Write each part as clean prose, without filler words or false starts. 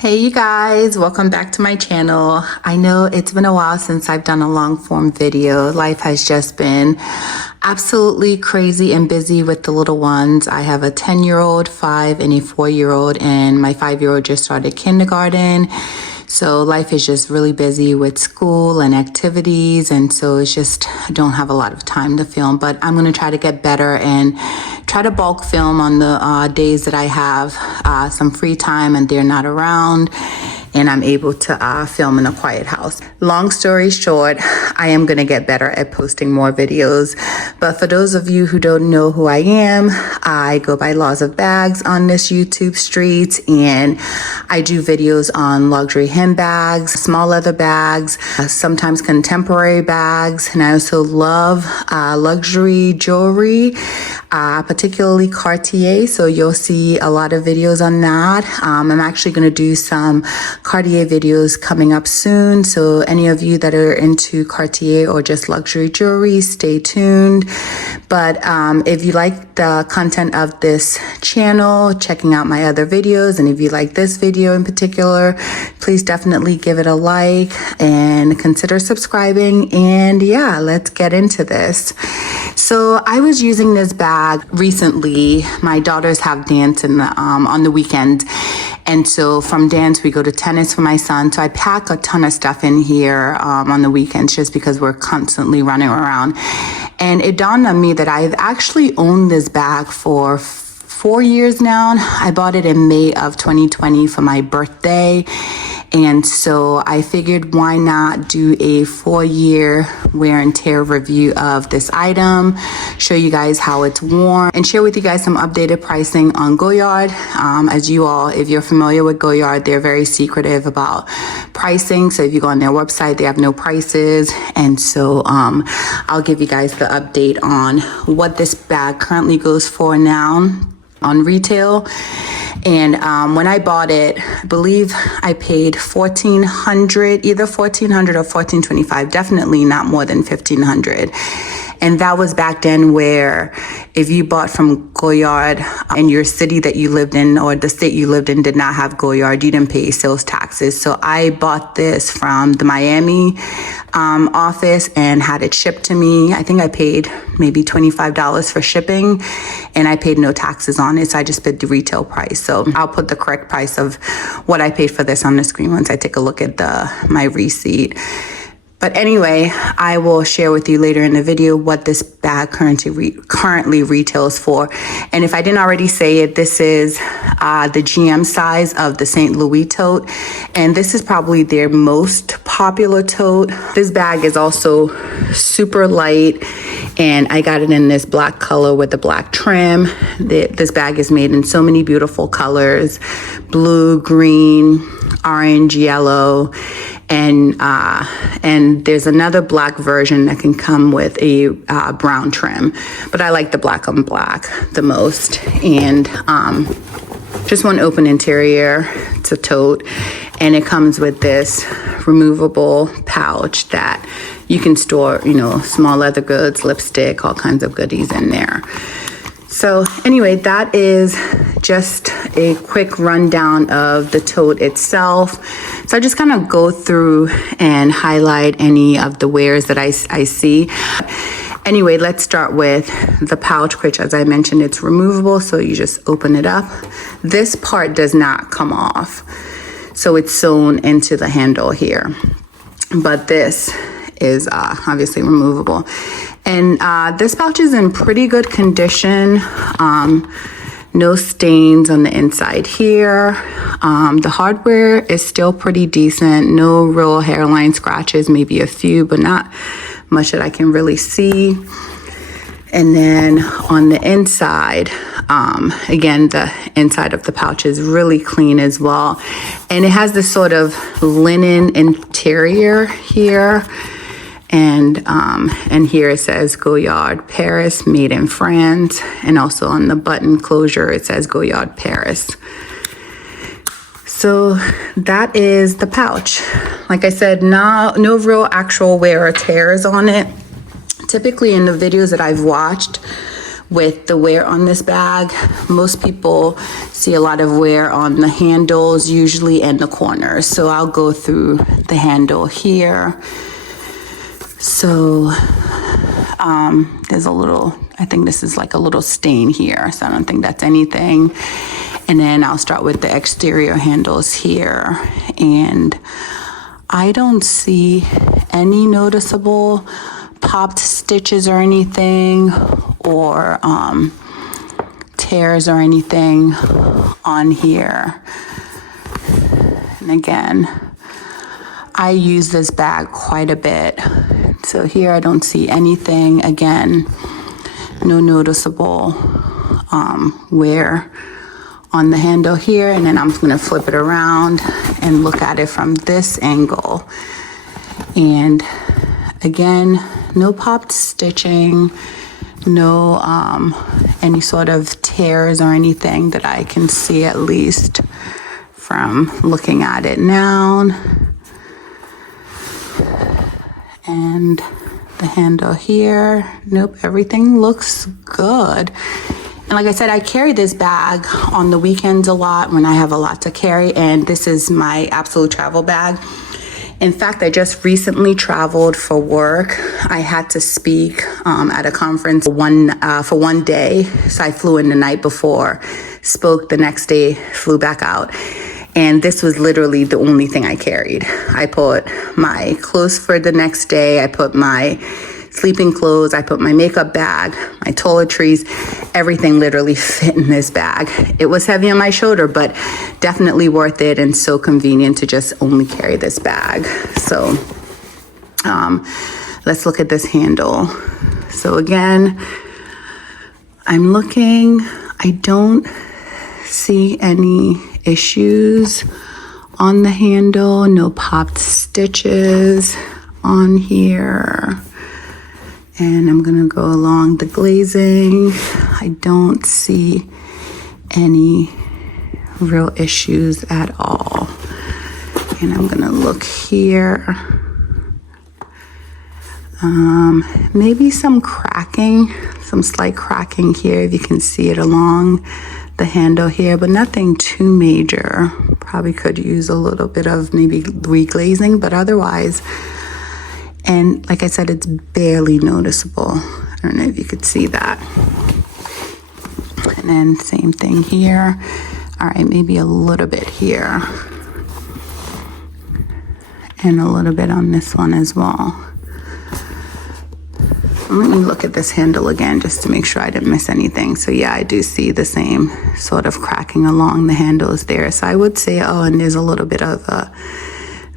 Hey you guys, welcome back to my channel. I know it's been a while since I've done a long form video. Life has just been absolutely crazy and busy with the little ones. I have a 10-year-old, 5, and a 4-year-old, and my 5-year-old just started kindergarten. So life is just really busy with school and activities, and so it's just, I don't have a lot of time to film, but I'm gonna try to get better and try to bulk film on the days that I have some free time and they're not around and I'm able to film in a quiet house. Long story short, I am gonna get better at posting more videos. But for those of you who don't know who I am, I go by Laws of Bags on this YouTube street, and I do videos on luxury handbags, small leather bags, sometimes contemporary bags, and I also love luxury jewelry, particularly Cartier, so you'll see a lot of videos on that. I'm actually gonna do some Cartier videos coming up soon, so any of you that are into Cartier or just luxury jewelry, stay tuned. But if you like the content of this channel, checking out my other videos, and if you like this video in particular, please definitely give it a like and consider subscribing. And yeah, let's get into this. So I was using this bag recently. My daughters have dance on the weekend. And so from dance, we go to tennis for my son. So I pack a ton of stuff in here on the weekends just because we're constantly running around. And it dawned on me that I've actually owned this bag for 4 years now. I bought it in May of 2020 for my birthday. And so I figured, why not do a 4-year wear and tear review of this item, show you guys how it's worn, and share with you guys some updated pricing on Goyard. As you all, if you're familiar with Goyard, they're very secretive about pricing. So if you go on their website, they have no prices. And so I'll give you guys the update on what this bag currently goes for now on retail. And when I bought it, I believe I paid $1,400, either $1,400 or $1,425, definitely not more than $1,500. And that was back then where if you bought from Goyard and your city that you lived in or the state you lived in did not have Goyard, you didn't pay sales taxes. So I bought this from the Miami office and had it shipped to me. I think I paid maybe $25 for shipping and I paid no taxes on it. So I just paid the retail price. So I'll put the correct price of what I paid for this on the screen once I take a look at my receipt. But anyway, I will share with you later in the video what this bag currently retails for. And if I didn't already say it, this is the GM size of the St. Louis tote. And this is probably their most popular tote. This bag is also super light, and I got it in this black color with the black trim. This bag is made in so many beautiful colors: blue, green, orange, yellow. And there's another black version that can come with a brown trim, but I like the black on black the most. And just one open interior. It's a tote, and it comes with this removable pouch that you can store, small leather goods, lipstick, all kinds of goodies in there. So anyway, that is just a quick rundown of the tote itself. So I just kind of go through and highlight any of the wares that I see. Anyway, let's start with the pouch, which, as I mentioned, it's removable. So you just open it up. This part does not come off. So it's sewn into the handle here. But this is obviously removable. And this pouch is in pretty good condition. No stains on the inside here. The hardware is still pretty decent. No real hairline scratches, maybe a few, but not much that I can really see. And then on the inside, again, the inside of the pouch is really clean as well. And it has this sort of linen interior here. And here it says Goyard Paris, made in France. And also on the button closure, it says Goyard Paris. So that is the pouch. Like I said, no real actual wear or tears on it. Typically in the videos that I've watched, with the wear on this bag. Most people see a lot of wear on the handles, usually in the corners. So I'll go through the handle here. So there's a little, I think this is like a little stain here. So I don't think that's anything. And then I'll start with the exterior handles here. And I don't see any noticeable popped stitches or anything, or tears or anything on here. And again, I use this bag quite a bit. So here I don't see anything. Again, no noticeable wear on the handle here. And then I'm gonna flip it around and look at it from this angle. And again, no popped stitching, no any sort of tears or anything that I can see, at least from looking at it now. And the handle here, nope, everything looks good. And like I said, I carry this bag on the weekends a lot when I have a lot to carry, and this is my absolute travel bag. In fact, I just recently traveled for work. I had to speak at a conference for one day. So I flew in the night before, spoke the next day, flew back out. And this was literally the only thing I carried. I put my clothes for the next day. I put my sleeping clothes. I put my makeup bag, my toiletries, everything literally fit in this bag. It was heavy on my shoulder, but definitely worth it, and so convenient to just only carry this bag. So let's look at this handle. So again, I'm looking, I don't see any issues on the handle, no popped stitches on here. And I'm gonna go along the glazing. I don't see any real issues at all. And I'm gonna look here. Maybe some cracking, some slight cracking here, if you can see it along the handle here, but nothing too major. Probably could use a little bit of maybe reglazing, but otherwise, and like I said, it's barely noticeable. I don't know if you could see that. And then same thing here. All right, maybe a little bit here. And a little bit on this one as well. Let me look at this handle again just to make sure I didn't miss anything. So yeah, I do see the same sort of cracking along the handles there. So I would say, oh, and there's a little bit of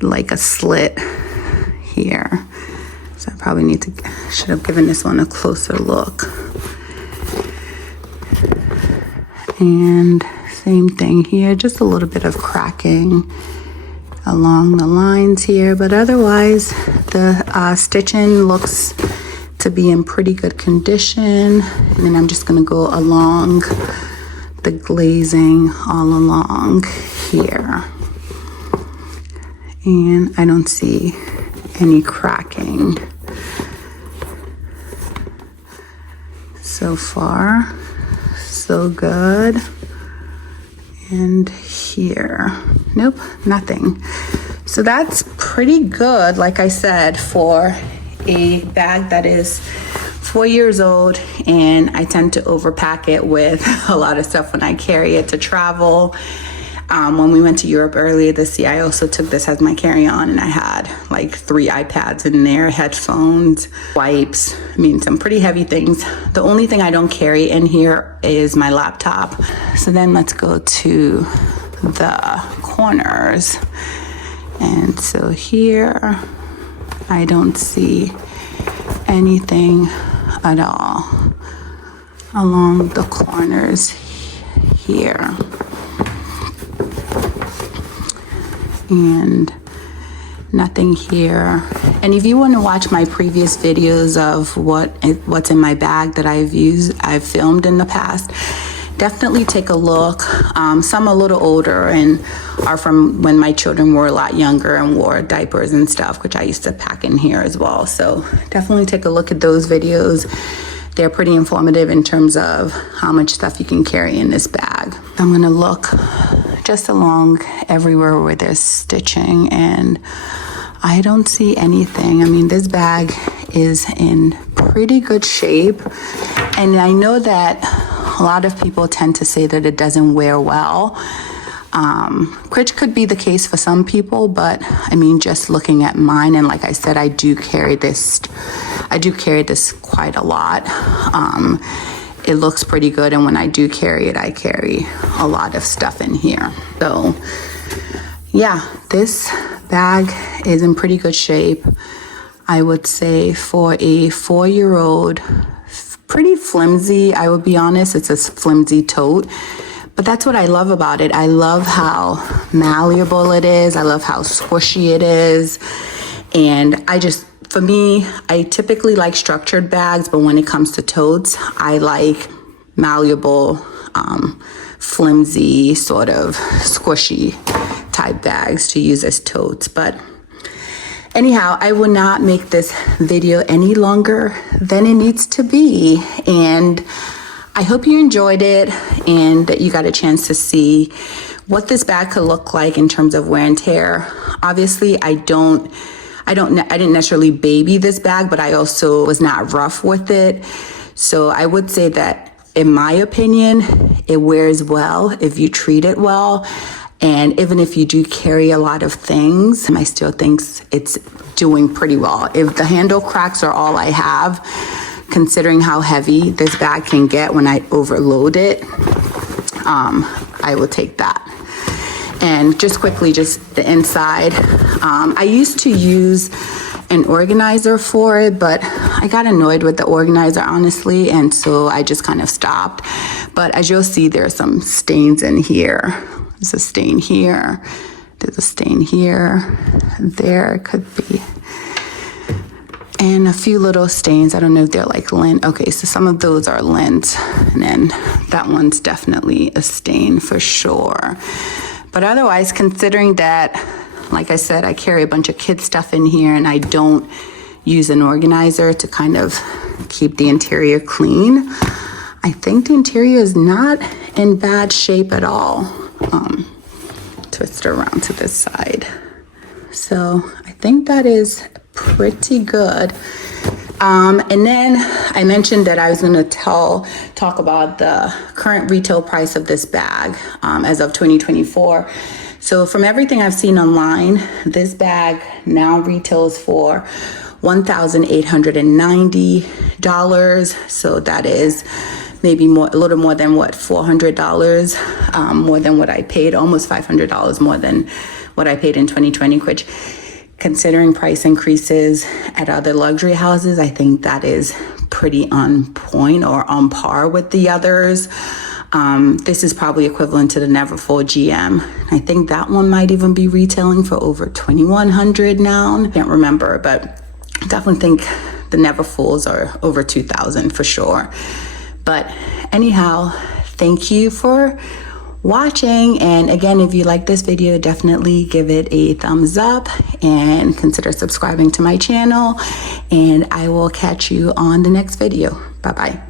like a slit here. So I probably should have given this one a closer look. And same thing here, just a little bit of cracking along the lines here, but otherwise the stitching looks to be in pretty good condition. And then I'm just gonna go along the glazing all along here. And I don't see any cracking so far. So good. And here, nope, nothing. So that's pretty good, like I said, for a bag that is 4 years old, and I tend to overpack it with a lot of stuff when I carry it to travel. When we went to Europe earlier this year, I also took this as my carry-on, and I had like 3 iPads in there, headphones, wipes, I mean, some pretty heavy things. The only thing I don't carry in here is my laptop. So then let's go to the corners. And so here, I don't see anything at all along the corners here. And nothing here. And if you want to watch my previous videos of what's in my bag that I've filmed in the past, definitely take a look. Some a little older and are from when my children were a lot younger and wore diapers and stuff, which I used to pack in here as well. So definitely take a look at those videos they're pretty informative in terms of how much stuff you can carry in this bag. I'm gonna look just along everywhere where there's stitching, and I don't see anything. I mean, this bag is in pretty good shape, and I know that a lot of people tend to say that it doesn't wear well, which could be the case for some people, but I mean, just looking at mine, and like I said, I do carry this quite a lot. It looks pretty good, and when I do carry it, I carry a lot of stuff in here. So yeah, this bag is in pretty good shape. I would say for a 4-year-old, pretty flimsy, I would be honest. It's a flimsy tote, but that's what I love about it. I love how malleable it is. I love how squishy it is. And for me, I typically like structured bags, but when it comes to totes, I like malleable, flimsy, sort of squishy type bags to use as totes. But anyhow, I will not make this video any longer than it needs to be. And I hope you enjoyed it and that you got a chance to see what this bag could look like in terms of wear and tear. Obviously, I didn't necessarily baby this bag, but I also was not rough with it. So I would say that, in my opinion, it wears well if you treat it well. And even if you do carry a lot of things, I still think it's doing pretty well. If the handle cracks are all I have, considering how heavy this bag can get when I overload it, I will take that. And just quickly, just the inside. I used to use an organizer for it, but I got annoyed with the organizer, honestly, and so I just kind of stopped. But as you'll see, there are some stains in here. There's a stain here. There's a stain here. There could be. And a few little stains. I don't know if they're like lint. Okay, so some of those are lint. And then that one's definitely a stain for sure. But otherwise, considering that, like I said, I carry a bunch of kid stuff in here and I don't use an organizer to kind of keep the interior clean, I think the interior is not in bad shape at all. Twist it around to this side. So I think that is pretty good. And then I mentioned that I was going to talk about the current retail price of this bag as of 2024. So from everything I've seen online, this bag now retails for $1,890. So that is maybe a little more than $400 more than what I paid, almost $500 more than what I paid in 2020, which, considering price increases at other luxury houses, I think that is pretty on point or on par with the others. This is probably equivalent to the Neverfull GM. I think that one might even be retailing for over $2,100 now. I can't remember, but I definitely think the Neverfulls are over $2,000 for sure. But anyhow, thank you for watching. And again, if you like this video, definitely give it a thumbs up and consider subscribing to my channel. And I will catch you on the next video. Bye-bye.